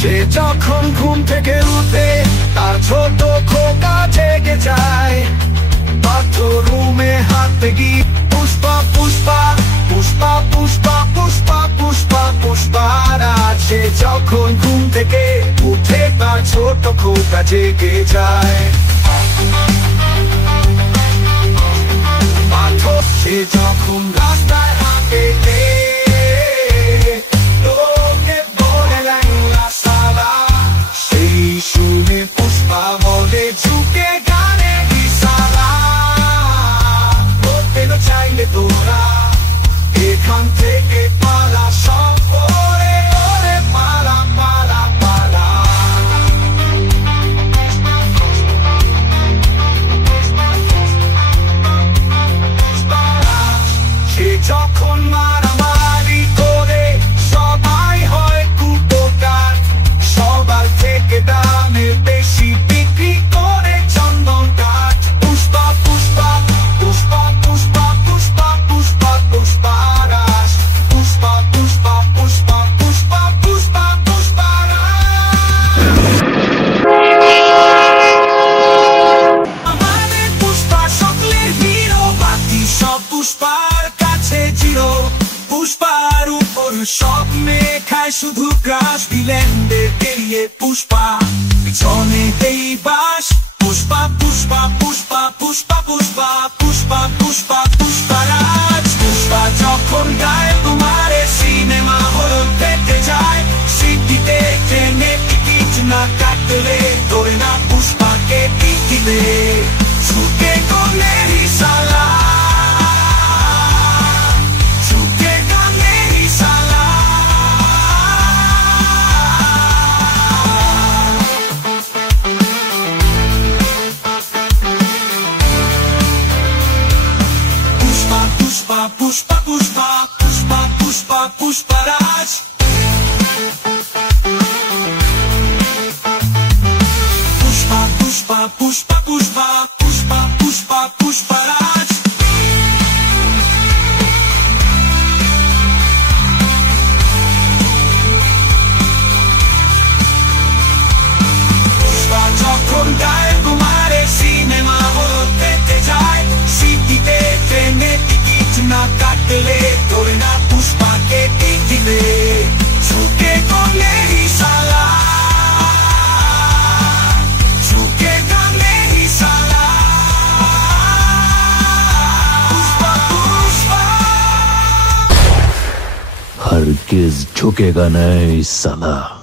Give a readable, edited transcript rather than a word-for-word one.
সে যখন ঘুম থেকে উঠে তার ছোট খোকা জেগে যায়। বাথরুমে হাঁটতে গিয়ে পুষ্পা পুষ্পা পুষ্পা পুষ্পা পুষ্পা পুষ্পা পুষ্পারাজ। সে যখন ঘুম থেকে উঠে তার ছোট খোকা জেগে যায়। সে যখন রাস্তায় হাঁটে লোকে বলে ল্যাংড়া সালা, সেই শুনে পুষ্পা বলে ঝুঁকে গানে ইশারা। বলতে চাইলে তোরা এখান থেকে পালা, সব ওরে ওরে পালা পালা পালা। সে যখন মারামারি করে সবাই হয় কুপোকার, সবার থেকে দামের বেশি বিক্রি করে চন্দন কাঠ। পুষ্পা পুষ্পা পুষ্পা পুষ্পা পুষ্পা পুষ্পা পুষ্পারাজ। পুষ্পা পুষ্পা পুষ্পা পুষ্পা পুষ্পা পুষ্পারাজ। আমাদের পুষ্পা সকলের হিরো, বাকি সব পুষ্পার কাছে জিরো। পুষ্পার উপর সব মেয়ে খায় শুধু ক্রাশ, ভিলেনদের পেরিয়ে পুষ্পা পিছনে এই বাস। পুষ্পা পুষ্পা পুষ্পা পুষ্পা পুষ্পা পুষ্পা পুষ্পা পুষ্পারাজ। পুষ্পা যখন গায়ে তোমারে সিনেমা হল দেখতে যায়, সিটিতে ট্রেনে টিকিট না কাটলে ধরে না পুষ্পাকে টিকিটে ঝুঁকে গলে ইশারা। Pushpa, pushpa, pushpa, pushpa, pushpa, pushparaj. Pushpa, pushpa, pushpa, pushpa, pushpa, pushpa, pushparaj. Pushpa যখন গায়ে তোমারে সিনেমা হল দেখতে যায়, সিটিতে ট্রেনে না কাটলে ধরে না পুষ্পাকে টিকিটে ঝুঁকে গলে ইশারা। ঝুঁকে গলে ইশারা। পুষ্পা পুষ্পা हरगिज झुकेगा नहीं साला।